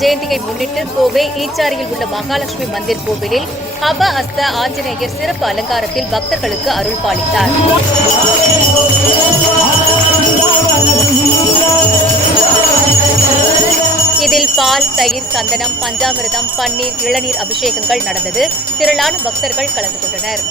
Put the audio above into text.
ஜெயந்தியை முன்னிட்டு கோவை ஈச்சாரியில் உள்ள மகாலட்சுமி மந்திர் கோவிலில் அப அஸ்த ஆஞ்சநேயர் சிறப்பு அலங்காரத்தில் பக்தர்களுக்கு அருள் பாலித்தார். இதில் பால், தயிர், சந்தனம், பஞ்சாமிர்தம், பன்னீர், இளநீர் அபிஷேகங்கள் நடந்தது. திரளான பக்தர்கள் கலந்து கொண்டனர்.